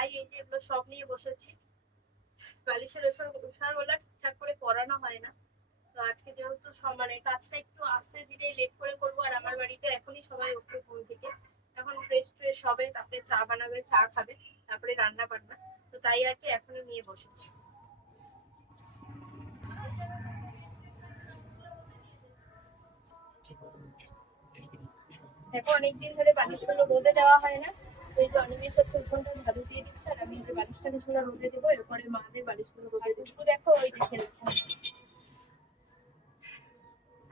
তাই এই যে এগুলো সব নিয়ে বসেছি। বালিশের ওষার ওলা ঠিকঠাক করে পরানো হয় না, তো আজকে যেহেতু মানে কাজটা একটু আস্তে ধীরে লেট করে করবো, আর আমার বাড়িতে এখনই সবাই উঠবে ঘুম থেকে, এখন ফ্রেশ ট্রেশ হবে, তারপরে চা বানাবে, চা খাবে, তারপরে রান্না বান্না, তো তাই আর কি এখনই নিয়ে বসেছি। দেখো অনেকদিন ধরে বালিশগুলো রোদে দেওয়া হয় না, তো এই যে অনিমেষ হচ্ছে উঠোনটা ঝাড়ু দিয়ে দিচ্ছে, আর আমি যে বালিশটাকে সোনা রোদে দেবো, এরপরে মাদের বালিশগুলো রোদে দেবো। দেখো ওই যে খেলছে।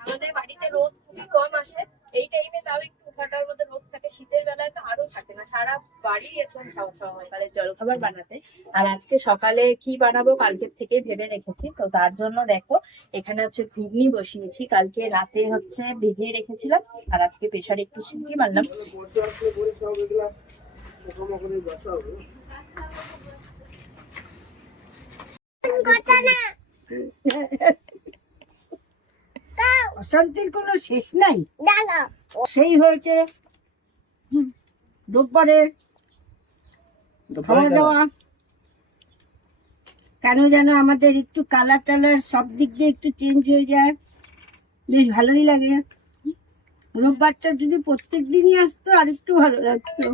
আমাদের বাড়িতে রোদ খুবই কম আসে এই টাইমে, তাও একটু উঠাটার মধ্যে রোদ থাকে, শীতের বেলায় তো আরো থাকে না, সারা বাড়ি একদম ছাওয়া ছাওয়া হয় তাহলে জলখাবার বানাতে। আর আজকে সকালে কি বানাবো কালকের থেকে ভেবে রেখেছি, তো তার জন্য দেখো এখানে হচ্ছে ঘুগনি বসিয়েছি, কালকে রাতে হচ্ছে ভিজিয়ে রেখেছিলাম, আর আজকে প্রেসারে একটু সিটি মারলাম। অশান্তির কোনো শেষ নাই, সেই হয়েছে রোববারে খাওয়া দাওয়া। কেন যেন আমাদের একটু কালার টালার সব দিক দিয়ে একটু চেঞ্জ হয়ে যায়, বেশ ভালোই লাগে। রোববারটা যদি প্রত্যেক দিনই আসতো আর একটু ভালো লাগতো।